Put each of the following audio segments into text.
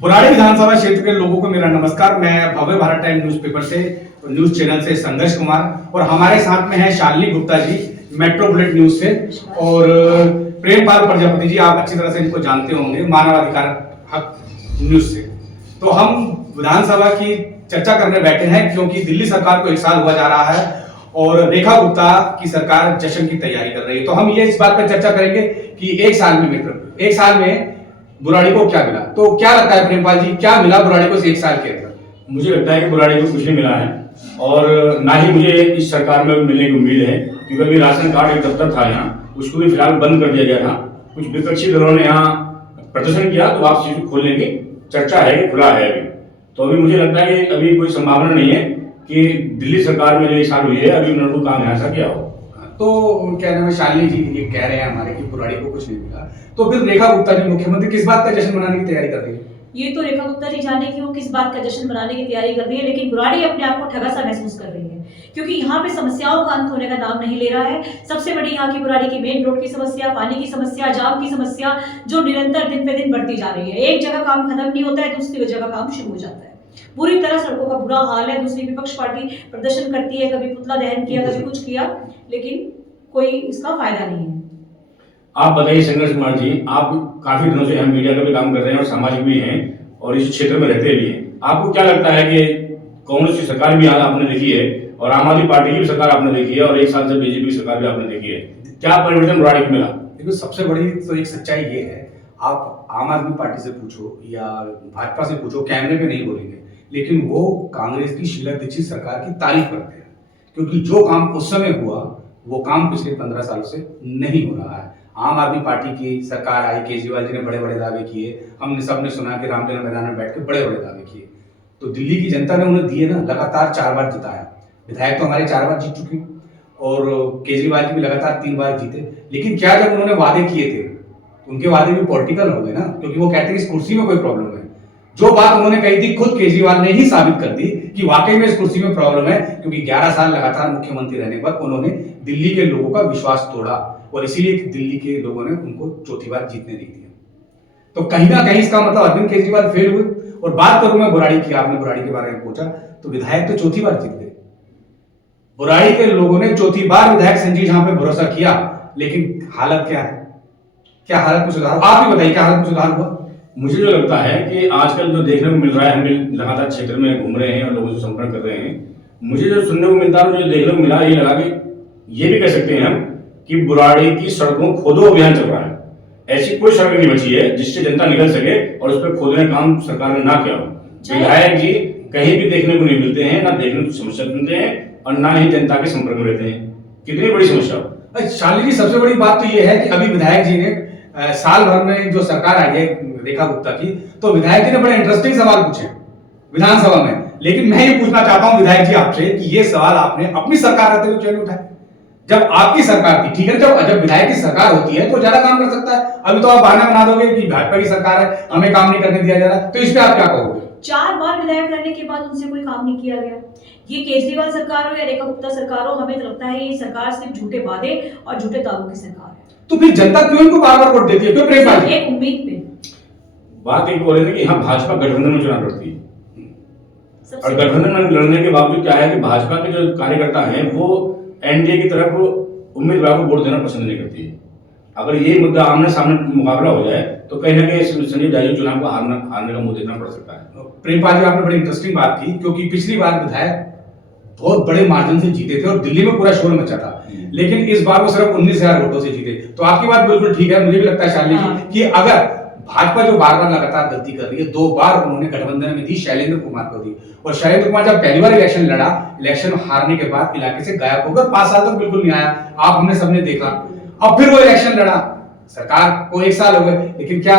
बुराड़ी विधानसभा क्षेत्र के लोगों को मेरा नमस्कार। मैं भव्य भारत टाइम न्यूज़पेपर से न्यूज चैनल से संघर्ष कुमार और हमारे साथ में है शालिनी गुप्ता जी मेट्रोपोलिट न्यूज से और प्रेमपाल प्रजापति जी, आप अच्छी तरह से इनको जानते होंगे मानवाधिकार हक न्यूज से। तो हम विधानसभा की चर्चा करने बैठे हैं क्योंकि दिल्ली सरकार को 1 साल हुआ जा रहा है और रेखा गुप्ता की सरकार जश्न की तैयारी कर रही है। तो हम ये इस बात पर चर्चा करेंगे कि 1 साल में बुराड़ी को क्या मिला। तो क्या लगता है प्रेमपाल जी, क्या मिला बुराड़ी को इस 1 साल के अंदर? मुझे लगता है कि बुराड़ी को कुछ नहीं मिला है और ना ही मुझे इस सरकार में मिलने की उम्मीद है, क्योंकि अभी राशन कार्ड एक दफ्तर था यहाँ, उसको भी फिलहाल बंद कर दिया गया था। कुछ विपक्षी दलों ने यहाँ प्रदर्शन किया तो वापसी को खोलने की चर्चा है कि खुला है अभी। तो अभी मुझे लगता है कि अभी कोई संभावना नहीं है कि दिल्ली सरकार में जो 1 साल हुई है अभी उन्होंने काम यहाँ से किया हो। तो क्या नाम है, शालिनी जी ये कह रहे हैं हमारे कि बुराड़ी को कुछ नहीं मिला, तो फिर रेखा गुप्ता जी मुख्यमंत्री किस बात का जश्न मनाने की तैयारी कर रही है? ये तो रेखा गुप्ता जी जाने कि वो किस बात का जश्न मनाने की तैयारी कर रही है, लेकिन बुराड़ी अपने आप को ठगा सा महसूस कर रही है क्योंकि यहाँ पे समस्याओं का अंत होने का नाम नहीं ले रहा है। सबसे बड़ी यहाँ की बुराड़ी की मेन रोड की समस्या, पानी की समस्या, जाम की समस्या जो निरंतर दिन पे दिन बढ़ती जा रही है। एक जगह काम खत्म नहीं होता है, दूसरी जगह काम शुरू हो जाता है। पूरी तरह सड़कों का बुरा हाल है। दूसरी विपक्ष पार्टी प्रदर्शन करती है, कभी पुतला दहन किया, कभी कुछ किया, लेकिन कोई इसका फायदा नहीं है। आप बताइए संघर्ष कुमार जी, आप काफी दिनों से हम मीडिया का भी काम कर रहे हैं और सामाजिक भी हैं और इस क्षेत्र में रहते भी हैं। आपको क्या लगता है कि कांग्रेस की सरकार भी आपने देखी है और आम आदमी पार्टी की भी सरकार आपने देखी है और 1 साल से बीजेपी की सरकार भी आपने देखी है, क्या परिवर्तन बुराड़ी को मिला? देखो, सबसे बड़ी तो एक सच्चाई ये है, आप आम आदमी पार्टी से पूछो या भाजपा से पूछो, कैमरे पे नहीं बोलेंगे, लेकिन वो कांग्रेस की शीला दीक्षित सरकार की तारीफ करते हैं क्योंकि जो काम उस समय हुआ वो काम पिछले 15 सालों से नहीं हो रहा है। आम आदमी पार्टी की सरकार आई, केजरीवाल जी ने बड़े बड़े दावे किए, हमने सबने सुना कि रामलीला मैदान में बैठ के बड़े बड़े दावे किए। तो दिल्ली की जनता ने उन्हें दिए ना, लगातार 4 बार जिताया। विधायक तो हमारे 4 बार जीत चुके और केजरीवाल जी भी लगातार 3 बार जीते। लेकिन क्या जब उन्होंने वादे किए थे, उनके वादे भी पॉलिटिकल हो गए ना, क्योंकि वो कहते हैं कि इस कुर्सी में कोई प्रॉब्लम है। जो बात उन्होंने कही थी खुद केजरीवाल ने ही साबित कर दी कि वाकई में इस कुर्सी में प्रॉब्लम है, क्योंकि 11 साल लगातार मुख्यमंत्री रहने पर उन्होंने दिल्ली के लोगों का विश्वास तोड़ा और इसीलिए दिल्ली के लोगों ने उनको चौथी बार जीतने नहीं दिया। तो कहीं ना कहीं इसका मतलब अरविंद केजरीवाल फेल हुए। और बात करूं मैं बुराड़ी की, आपने बुराड़ी के बारे में पूछा, तो विधायक तो चौथी बार जीत गए। बुराड़ी के लोगों ने चौथी बार विधायक संजीव झा पे भरोसा किया, लेकिन हालत क्या है? क्या हालत में सुधार? आप ही बताइए, क्या हालत में सुधार हुआ? मुझे जो लगता है कि आजकल जो देखने को मिल रहा है, हम लगातार क्षेत्र में घूम रहे हैं और लोगों से संपर्क कर रहे हैं, मुझे जो सुनने को मिलता है, मुझे देखने को मिला, ये लगा कि ये भी कह सकते हैं हम कि बुराड़ी की सड़कों खोदो अभियान चल रहा है। ऐसी कोई सड़क नहीं बची है जिससे जनता निकल सके और उस पर खोदने का काम सरकार ने ना किया हो। विधायक जी कहीं भी देखने को नहीं मिलते हैं, ना देखने को समस्या सुनते हैं और ना ही जनता के संपर्क में रहते हैं। कितनी बड़ी समस्या हो। शालिनी जी, सबसे बड़ी बात तो ये है कि अभी विधायक जी ने साल भर में जो सरकार आई है रेखा गुप्ता की, तो विधायक जी ने बड़े इंटरेस्टिंग सवाल पूछे विधानसभा में। लेकिन मैं ये पूछना चाहता हूं विधायक जी आपसे कि ये सवाल आपने अपनी सरकार रहते हुए क्यों नहीं उठाए? जब आपकी सरकार थी, ठीक है, जब विधायक की सरकार होती है तो ज्यादा काम कर सकता है। अभी तो आप बहाना बना दोगे कि भाजपा की सरकार है, हमें काम नहीं करने दिया जा रहा, तो इस पे आप क्या कहोगे? 4 बार विधायक रहने के बाद उनसे कोई काम नहीं किया गया। ये केजरीवाल सरकार हो या रेखा गुप्ता सरकार हो, हमें तो लगता है ये सरकार सिर्फ झूठे वादे और झूठे दावों की सरकार है। तो फिर जनता क्यों इनको बार-बार वोट देती है? क्यों प्रेमपाल जी? एक उम्मीद पे बात एक बोले कि यहाँ भाजपा गठबंधन में चुनाव लड़ती है और गठबंधन में लड़ने के बावजूद क्या है कि भाजपा के जो कार्यकर्ता हैं वो एनडीए की तरफ उम्मीदवार को वोट देना पसंद नहीं करती है। अगर ये मुद्दा आमने सामने मुकाबला हो जाए तो कहीं ना कहीं संजीव झा चुनाव को हारने का मुंह देखना पड़ सकता है। प्रेमपाल जी, आपने बड़ी इंटरेस्टिंग बात की, क्योंकि पिछली बार विधायक बहुत बड़े मार्जिन से जीते थे और दिल्ली में पूरा शोर मचा था, लेकिन इस बार वो सिर्फ 19,000 वोटों से जीते। तो आपकी बात बिल्कुल ठीक है, मुझे भी लगता है शालिनी जी कि अगर भाजपा जो बार बार लगातार गलती कर रही है, 2 बार उन्होंने गठबंधन में दी, शैलेंद्र कुमार को दी, और शैलेंद्र कुमार जब पहली बार इलेक्शन लड़ा, इलेक्शन हारने के बाद इलाके से गायब होकर 5 साल तक बिल्कुल नहीं आया। आप हमने सबने देखा। अब फिर वो इलेक्शन लड़ा, सरकार को 1 साल हो गए, लेकिन क्या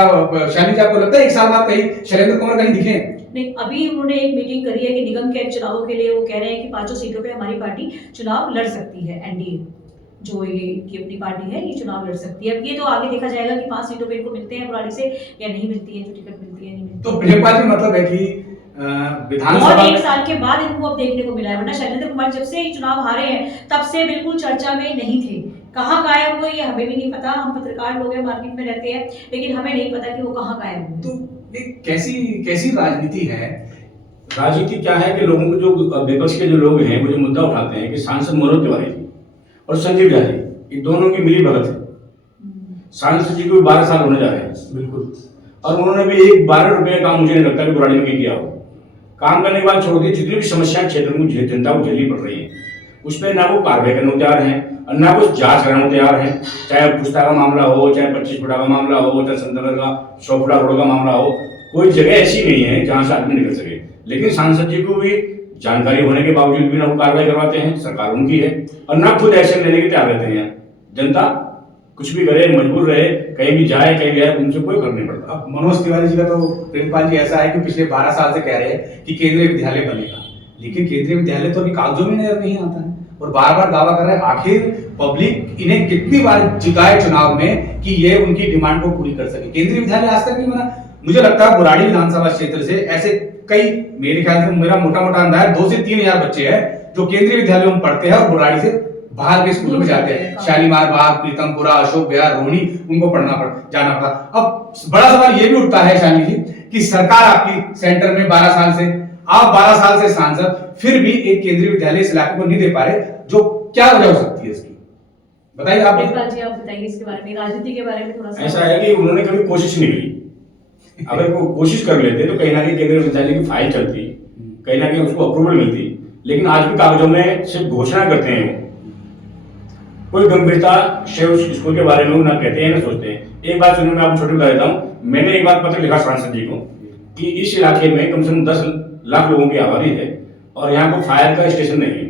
शालिनी जी आपको लगता है 1 साल बाद कहीं शैलेंद्र कुमार कहीं दिखे? नहीं, अभी उन्होंने एक मीटिंग करी है कि निगम के चुनावों के लिए वो कह रहे हैं कि 5 सीटों पे हमारी पार्टी चुनाव लड़ सकती है। एनडीए जो ये की अपनी पार्टी है, ये चुनाव लड़ सकती है। अब ये तो आगे देखा जाएगा कि 5 सीटों पे इनको मिलते हैं बुराड़ी से या नहीं मिलती है, जो टिकट मिलती है नहीं मिलती। तो प्रेमपाल जी, मतलब है कि विधानसभा और 1 साल के बाद इनको अब देखने को मिला है, वरना शैलेंद्र कुमार जब से चुनाव हारे हैं तब से बिल्कुल चर्चा में नहीं थे। कहाँ गायब हुए ये हमें भी नहीं पता। हम पत्रकार लोग हैं, मार्केट में रहते हैं, लेकिन हमें नहीं पता कि वो कहाँ गायब हुए। तो ये कैसी कैसी राजनीति है? राजनीति क्या है कि लोगों को जो विपक्ष के जो लोग हैं वो जो मुद्दा उठाते हैं कि सांसद मनोज तिवारी जी और संजीव झा जी, ये दोनों की मिली भगत है। सांसद जी को 12 साल होने जा रहे हैं बिल्कुल, और उन्होंने भी एक 12 रुपये का काम मुझे नहीं लगता कि बुराड़ी में किया हो। काम करने के बाद छोड़ दिए, जितनी भी समस्याएं क्षेत्र में जनता को झेलनी पड़ रही है उस पर ना वो कार्रवाई करने को तैयार हैं और ना वो जांच कराने को तैयार हैं। चाहे पुस्ता का मामला हो, चाहे 25 फुटा का मामला हो, चाहे संतनगर का 100 फुटा रोड का मामला हो, कोई जगह ऐसी नहीं है जहां से आदमी निकल सके। लेकिन सांसद जी को भी जानकारी होने के बावजूद भी ना वो कार्रवाई करवाते हैं, सरकार उनकी है, और ना खुद एक्शन लेने के तैयार रहते हैं। जनता कुछ भी करे, मजबूर रहे, कहीं भी जाए कहीं भी आए, उनसे कोई फर्क नहीं पड़ता। अब मनोज तिवारी जी का तो प्रेमपाल जी ऐसा है कि पिछले 12 साल से कह रहे हैं कि केंद्रीय विद्यालय बनेगा, लेकिन केंद्रीय विद्यालय तो अभी कागजों में नहीं आता है और बार बार दावा कर रहे हैं। आखिर पब्लिक इन्हें कितनी बार जिताए चुनाव में कि ये उनकी डिमांड को पूरी कर सके? केंद्रीय विद्यालय आज तक नहीं बना। मुझे लगता है बुराड़ी विधानसभा क्षेत्र से ऐसे कई, मेरे ख्याल से मेरा मोटा मोटा अंदाजा 2 से 3 हजार बच्चे हैं जो केंद्रीय विद्यालयों में पढ़ते हैं और बुराड़ी से बाहर के स्कूल में जाते हैं। शालीमार बाग, प्रीतमपुरा, अशोक विहार, रोहिणी, उनको जाना पड़ता। अब बड़ा सवाल ये भी उठता है शाली जी कि सरकार आपकी सेंटर में 12 साल से, आप 12 साल से सांसद, फिर भी एक केंद्रीय विद्यालय इस इलाके को नहीं दे पा रहे, जो क्या वजह हो सकती है इसकी? बताइए आप। प्रेमपाल जी, आप बताइए इसके बारे में, राजनीति के बारे में थोड़ा सा। ऐसा है कि उन्होंने कभी कोशिश नहीं की। अगर वो कोशिश कर लेते तो कहीं ना कहीं केंद्रीय विद्यालय की फाइल चलती, कहीं ना कहीं उसको अप्रूवल मिलती। लेकिन आज भी कागजों में सिर्फ घोषणा करते हैं, कोई गंभीरता से उस स्कूल के बारे में ना कहते हैं ना सोचते हैं। एक बात सुनिए, मैं आपको छोटी बता देता हूँ। मैंने एक बार पत्र लिखा सांसद जी को कि इस इलाके में कम से कम 10 लाख लोगों की आबादी है और यहाँ को फायर का स्टेशन नहीं है।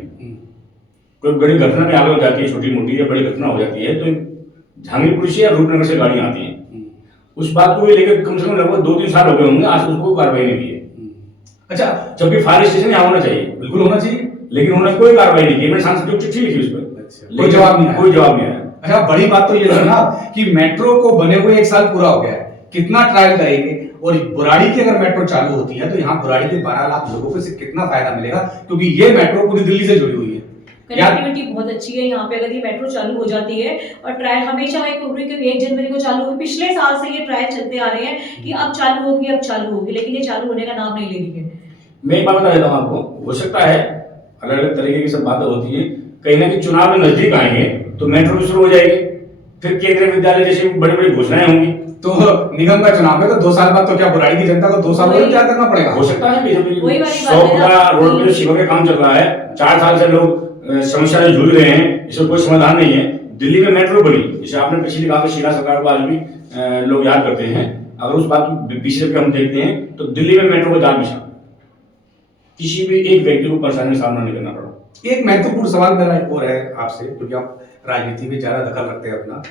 कोई बड़ी घटना में आगे हो जाती है, छोटी मोटी या बड़ी घटना हो जाती है, तो जहांगीरपुर से या रूपनगर से गाड़ियां आती हैं। उस बात को भी लेकर कम से कम लगभग 2-3 साल हो गए होंगे, आज उसको कार्रवाई नहीं की है। अच्छा, जबकि फायर स्टेशन यहाँ होना चाहिए, बिल्कुल होना चाहिए, लेकिन उन्होंने कोई कार्रवाई नहीं की। मैंने सांसद को चिट्ठी लिखी उस पर, कोई जवाब नहीं आया। कोई जवाब नहीं आया। अच्छा, बड़ी बात तो ये है ना कि मेट्रो को बने हुए 1 साल पूरा हो गया है, कितना ट्रायल करेंगे? और बुराड़ी की अगर मेट्रो चालू होती है तो यहाँ बुराड़ी के 12 लाख लोगों को इससे कितना फायदा मिलेगा, क्योंकि ये मेट्रो पूरी दिल्ली से जुड़ी हुई है। कनेक्टिविटी बहुत अच्छी है यहाँ पे। अगर ये मेट्रो चालू हो जाती है, और ट्रायल हमेशा 1 जनवरी को चालू हुई, पिछले साल से ये ट्रायल चलते आ रहे हैं कि अब चालू होगी, अब चालू होगी, लेकिन ये चालू होने का नाम नहीं ले रही है। मैं एक बात बता देता हूँ आपको, हो सकता है अलग अलग तरीके की सब बातें होती है, कहीं ना कहीं चुनाव में नजदीक आएंगे तो मेट्रो भी शुरू हो जाएगी, फिर केंद्रीय विद्यालय जैसी बड़ी बड़ी घोषणाएं होंगी। तो निगम का चुनाव है तो 2 साल बाद तो क्या बुराड़ी की जनता को 2 साल बाद क्या करना पड़ेगा? हो सकता है बीजेपी वही वाली 100 बात है ना, रोड पे जो शिवा का काम चल रहा है, 4 साल से लोग समस्या से जूझ रहे हैं, इसका कोई समाधान नहीं है। दिल्ली में मेट्रो बनी, जैसे आपने पिछली कहा कि शीला सरकार को आज भी लोग याद करते हैं। अगर उस बात को पीछे हम देखते हैं तो दिल्ली में मेट्रो को जाल बिछा, किसी भी एक व्यक्ति को परेशानी का सामना नहीं करना पड़ा। एक महत्वपूर्ण सवाल मेरा एक और है आपसे, क्योंकि आप राजनीति में ज्यादा दखल रखते हैं अपना।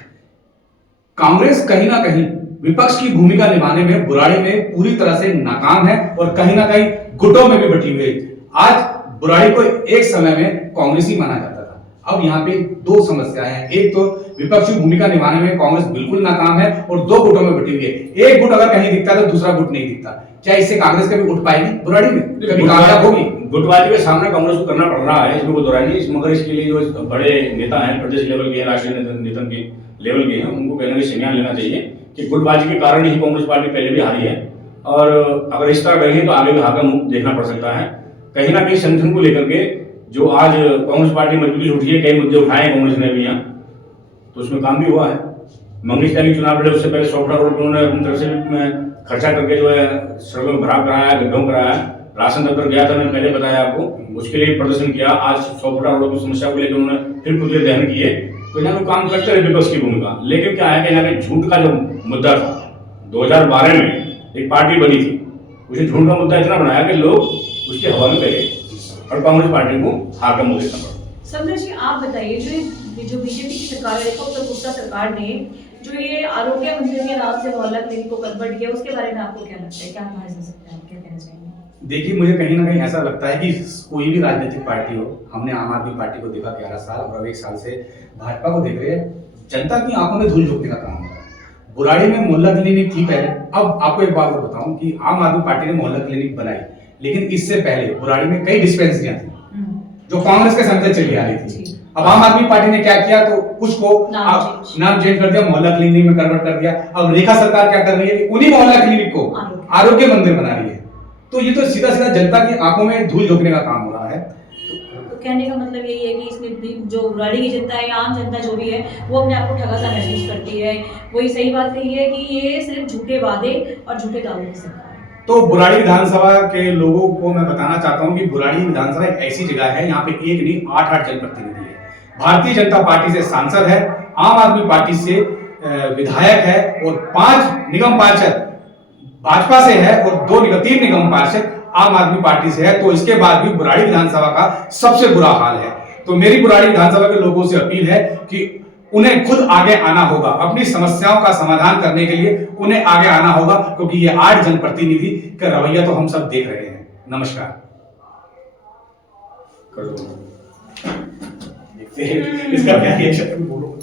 कांग्रेस कहीं ना कहीं विपक्ष की भूमिका निभाने में बुराड़ी में पूरी तरह से नाकाम है और कहीं ना कहीं गुटों में भी बटी हुई है। आज बुराड़ी को एक समय में कांग्रेसी माना जाता था, अब यहाँ पे 2 समस्याएं हैं। एक तो विपक्ष की भूमिका निभाने में कांग्रेस बिल्कुल नाकाम है और 2 गुटों में बटी हुई है। एक गुट अगर कहीं दिखता है तो दूसरा गुट नहीं दिखता। क्या इससे कांग्रेस कभी उठ पाएगी बुराड़ी में, कभी कामयाब होगी? गुटबाजी का सामना कांग्रेस को करना पड़ रहा है, इसमें कोई दोहराई नहीं। मगर इसके लिए जो बड़े नेता हैं, प्रदेश लेवल के, राष्ट्रीय नेता के लेवल के हैं, उनको कहना कि संज्ञान लेना चाहिए कि गुटबाजी के कारण ही कांग्रेस पार्टी पहले भी हारी है, और अगर इस तरह रहेंगे तो आगे भी हार का मुंह देखना पड़ सकता है। कहीं ना कहीं संगठन को लेकर के जो आज कांग्रेस पार्टी मजबूती उठी है, कई मुद्दे उठाए हैं कांग्रेस ने भी यहाँ, तो उसमें काम भी हुआ है। मंगेश की चुनाव लड़े उससे पहले 100 फुटा रोड पर उन्होंने अपनी तरफ से खर्चा करके जो है सड़कों में भराव कराया, गड्ढों कराया। राशन दफ्तर गया था, मैंने पहले बताया आपको, उसके लिए प्रदर्शन किया। आज 100 फुटा रोड की समस्या को लेकर उन्होंने फिर पुतले दहन किए। तो यहाँ काम करते रहे विपक्ष की भूमिका, लेकिन क्या है कि यहाँ पे झूठ का जो मुद्दा था 2012 में एक पार्टी बनी थी, उसे झूठ का मुद्दा इतना बनाया कि लोग उसके हवा में गए और कांग्रेस पार्टी को हार का मुंह देखना पड़ा। समरेश जी, आप बताइए, जो बीजेपी की सरकार है, उत्तर गुप्ता सरकार ने जो ये आरोग्य मंदिर के नाम से मोहल्ला क्लिनिक को कन्वर्ट किया, उसके बारे में आपको क्या लगता है, क्या कहा जा सकता है, आप क्या कहना चाहेंगे? देखिए, मुझे कहीं ना कहीं ऐसा लगता है कि कोई भी राजनीतिक पार्टी हो, हमने आम आदमी पार्टी को देखा 11 साल और अब 1 साल से भाजपा को देख रहे हैं, जनता की आंखों में धूल झोंकने का काम हो रहा है। बुराड़ी में मोहल्ला क्लिनिक थी पहले। अब आपको एक बात बताऊं कि आम आदमी पार्टी ने मोहल्ला क्लिनिक बनाई, लेकिन इससे पहले बुराड़ी में कई डिस्पेंसरियां थी जो कांग्रेस के समय से चली आ रही थी। अब आम आदमी पार्टी ने क्या किया, तो कुछ को नाम चेंज कर दिया, मोहल्ला क्लिनिक में कन्वर्ट कर दिया। अब रेखा सरकार क्या कर रही है कि उन्हीं मोहल्ला क्लिनिक को आरोग्य मंदिर बना रही है। तो ये तो सीधा सीधा जनता की आंखों में धूल झोंकने का काम हो रहा है। तो कहने का मतलब यही है कि इसमें जो बुराड़ी की जनता है, आम जनता जो भी है, वो अपने आप को ठगा सा महसूस करती है। वही सही बात कही है कि ये सिर्फ झूठे वादे और झूठे दावों की सरकार है। तो बुराड़ी विधानसभा के लोगों को मैं बताना चाहता हूं कि बुराड़ी विधानसभा एक ऐसी जगह है, यहाँ पे एक नहीं 8 जनप्रतिनिधि है। भारतीय जनता पार्टी से सांसद है, आम आदमी पार्टी से विधायक है, और 5 निगम पार्षद भाजपा से है और 3 निगम पार्षद आम आदमी पार्टी से है। तो इसके बाद भी बुराड़ी विधानसभा का सबसे बुरा हाल है। तो मेरी बुराड़ी विधानसभा के लोगों से अपील है कि उन्हें खुद आगे आना होगा, अपनी समस्याओं का समाधान करने के लिए उन्हें आगे आना होगा, क्योंकि ये 8 जनप्रतिनिधि का रवैया तो हम सब देख रहे हैं। नमस्कार। कर दो। इसका क्या रिएक्शन बोलो।